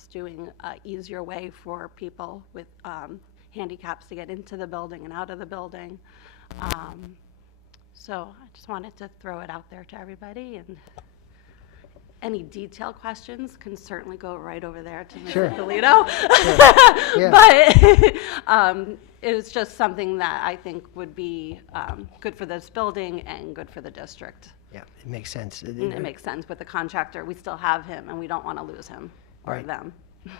perhaps doing an easier way for people with handicaps to get into the building and out of the building. So I just wanted to throw it out there to everybody, and any detailed questions can certainly go right over there to Mr. Sure. Polito. Sure. Yeah. But it was just something that I think would be good for this building and good for the district. Yeah, it makes sense. And it makes sense with the contractor. We still have him, and we don't want to lose him or Right. them.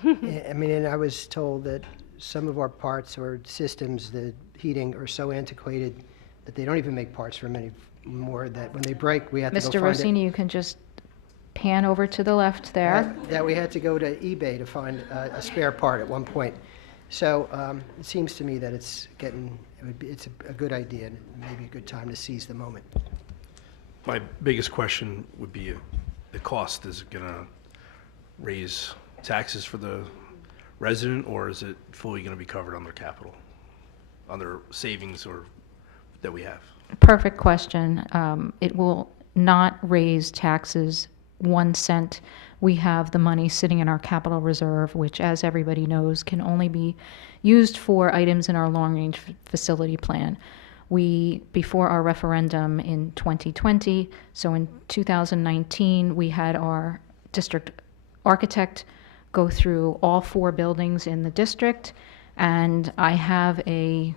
Yeah, I mean, and I was told that some of our parts or systems, the heating, are so antiquated that they don't even make parts for them anymore, that when they break, we have to go Mr. find Rossini, you can just pan over to the left there. that we had to go to eBay to find a spare part at one point. So it seems to me that it's a good idea and maybe a good time to seize the moment. My biggest question would be the cost. Is it going to raise taxes for the resident, or is it fully going to be covered under capital, under savings or that we have? Perfect question. It will not raise taxes 1 cent. We have the money sitting in our capital reserve, which, as everybody knows, can only be used for items in our long-range facility plan. Before our referendum in 2020, so in 2019, we had our district architect go through all 4 buildings in the district, and I have a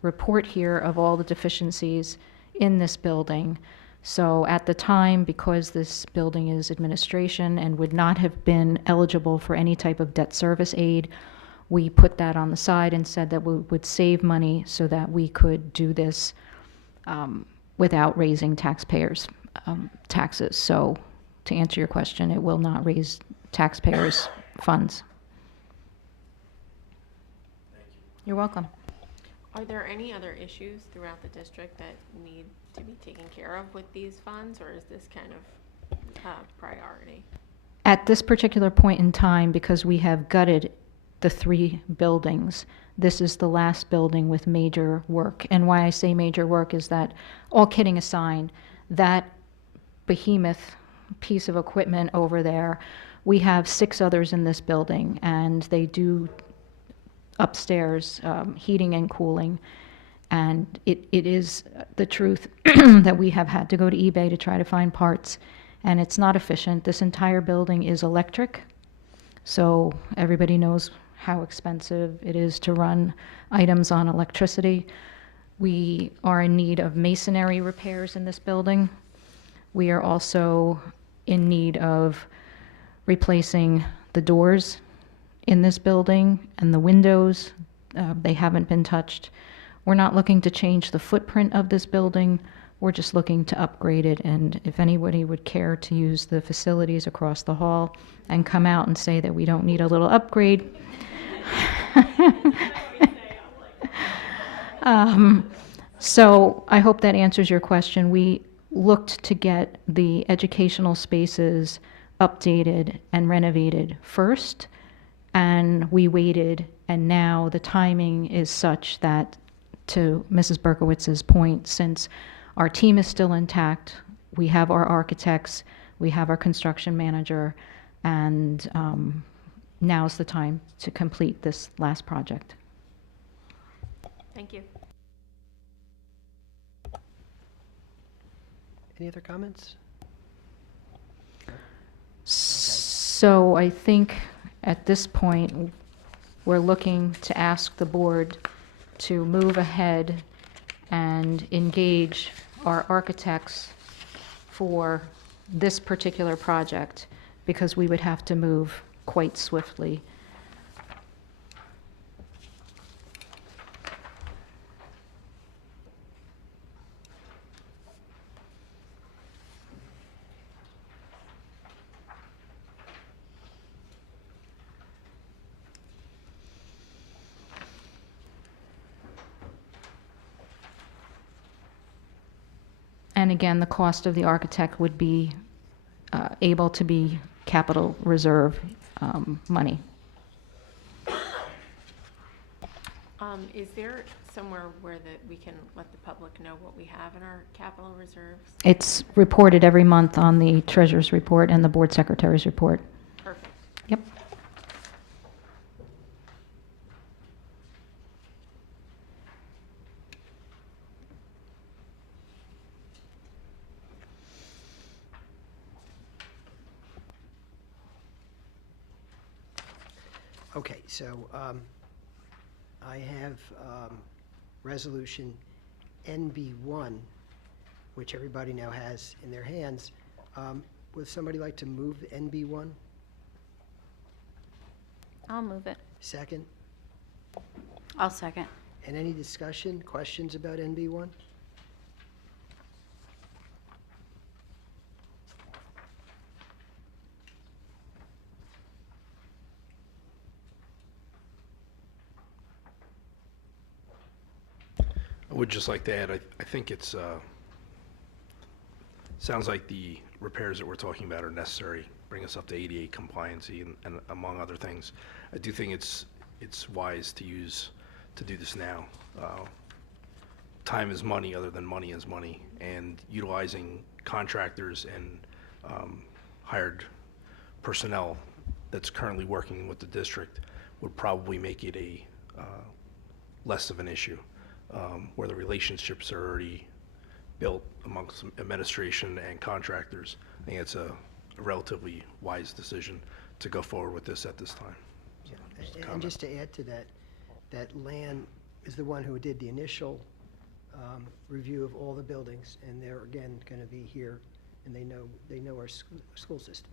report here of all the deficiencies in this building. So at the time, because this building is administration and would not have been eligible for any type of debt service aid, we put that on the side and said that we would save money so that we could do this without raising taxpayers' taxes. So to answer your question, it will not raise taxpayers' funds. Thank you. You're welcome. Are there any other issues throughout the district that need to be taken care of with these funds, or is this kind of priority? At this particular point in time, because we have gutted the 3 buildings, this is the last building with major work. And why I say major work is that, all kidding aside, that behemoth piece of equipment over there, we have 6 others in this building, and they do upstairs heating and cooling. And it is the truth that we have had to go to eBay to try to find parts, and it's not efficient. This entire building is electric, so everybody knows how expensive it is to run items on electricity. We are in need of masonry repairs in this building. We are also in need of replacing the doors in this building and the windows. They haven't been touched. We're not looking to change the footprint of this building. We're just looking to upgrade it. And if anybody would care to use the facilities across the hall and come out and say that we don't need a little upgrade. So I hope that answers your question. We looked to get the educational spaces updated and renovated first, and we waited, and now the timing is such that, to Mrs. Berkowitz's point, since our team is still intact, we have our architects, we have our construction manager, and now's the time to complete this last project. Thank you. Any other comments? So I think at this point, we're looking to ask the board to move ahead and engage our architects for this particular project, because we would have to move quite swiftly. And again, the cost of the architect would be able to be capital reserve money. Is there somewhere where we can let the public know what we have in our capital reserves? It's reported every month on the treasurer's report and the board secretary's report. Perfect. Yep. Okay, so I have Resolution NB1, which everybody now has in their hands. Would somebody like to move NB1? I'll move it. Second? I'll second. And any discussion, questions about NB1? I would just like to add, I think it's, sounds like the repairs that we're talking about are necessary, bring us up to ADA compliancy and among other things. I do think it's wise to do this now. Time is money other than money is money, and utilizing contractors and hired personnel that's currently working with the district would probably make it a less of an issue, where the relationships are already built amongst administration and contractors. I think it's a relatively wise decision to go forward with this at this time. Yeah. Just a And comment. just to add to that, that Lan is the one who did the initial review of all the buildings, and they're, again, going to be here, and they know our school system.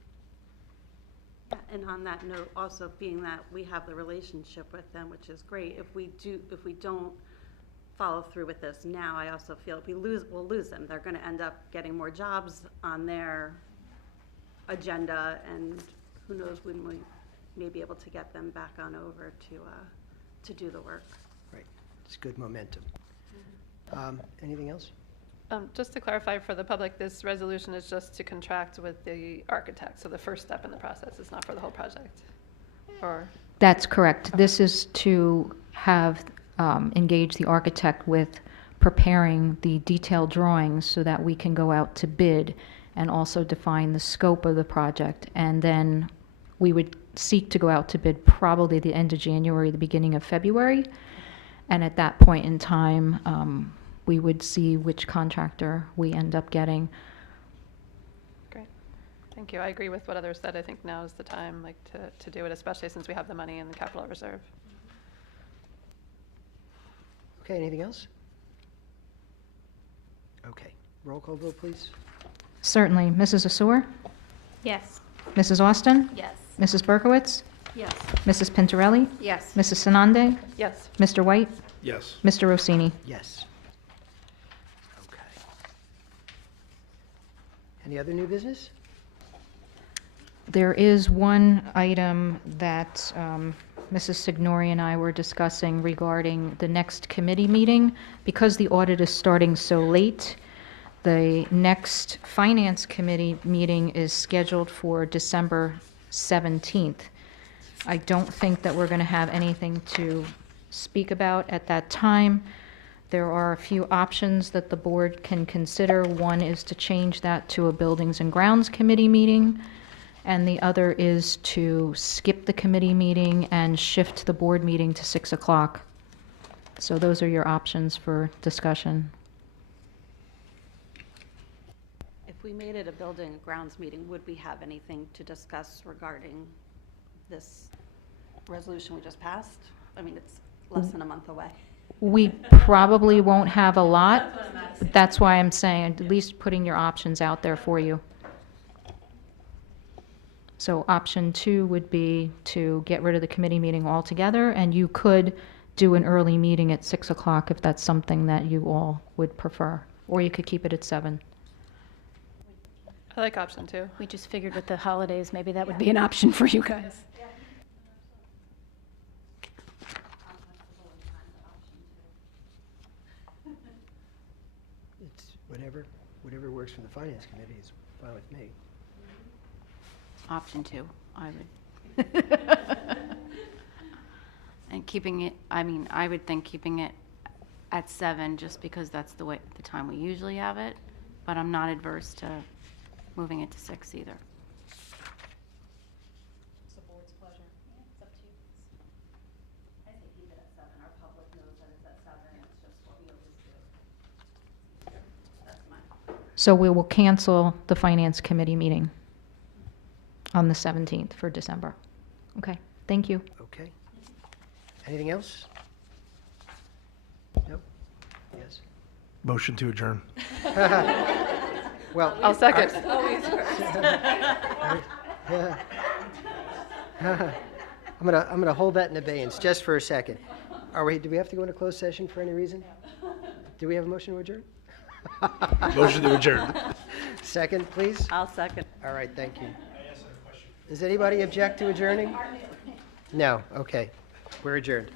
And on that note, also being that we have the relationship with them, which is great, if we don't follow through with this now, I also feel we'll lose them. They're gonna end up getting more jobs on their agenda, and who knows when we may be able to get them back on over to do the work. Right. It's good momentum. Anything else? Just to clarify for the public, this resolution is just to contract with the architect, so the first step in the process is not for the whole project? Or, That's correct. This is to have engage the architect with preparing the detailed drawings so that we can go out to bid and also define the scope of the project. And then we would seek to go out to bid probably the end of January, the beginning of February. And at that point in time, we would see which contractor we end up getting. great, thank you. I agree with what others said. I think now is the time, like, to do it, especially since we have the money in the capital reserve. Okay, anything else? Okay. Roll call vote, please. Certainly. Mrs. Asur? Yes. Mrs. Austin? Yes. Mrs. Berkowitz? Yes. Mrs. Pintarelli? Yes. Mrs. Sanande? Yes. Mr. White? Yes. Mr. Rossini? Yes. Okay. Any other new business? There is one item that Mrs. Signori and I were discussing regarding the next committee meeting. Because the audit is starting so late, the next Finance Committee meeting is scheduled for December 17th. I don't think that we're going to have anything to speak about at that time. There are a few options that the board can consider. One is to change that to a Buildings and Grounds Committee meeting, and the other is to skip the committee meeting and shift the board meeting to 6 o'clock. So those are your options for discussion. If we made it a building and grounds meeting, would we have anything to discuss regarding this resolution we just passed? I mean, it's less than a month away. We probably won't have a lot. That's why I'm saying, at least putting your options out there for you. So option 2 would be to get rid of the committee meeting altogether, and you could do an early meeting at 6 o'clock if that's something that you all would prefer. Or you could keep it at 7. I like option 2. We just figured with the holidays, maybe that would be an option for you guys. It's whatever works for the Finance Committee is fine with me. Option 2, I would. And keeping it, I would think keeping it at 7, just because that's the time we usually have it, but I'm not adverse to moving it to 6 either. It's the board's pleasure. Yeah, it's up to you. I say keep it at 7. Our public knows that it's at 7. It's just what we always do. That's mine. So we will cancel the Finance Committee meeting on the 17th for December. Okay. Thank you. Okay. Anything else? Nope. Yes? Motion to adjourn. Well, I'll second. I'm gonna hold that in abeyance just for a second. Do we have to go into closed session for any reason? Do we have a motion to adjourn? Motion to adjourn. Second, please? I'll second. All right, thank you. Does anybody object to adjourning? No, okay. We're adjourned.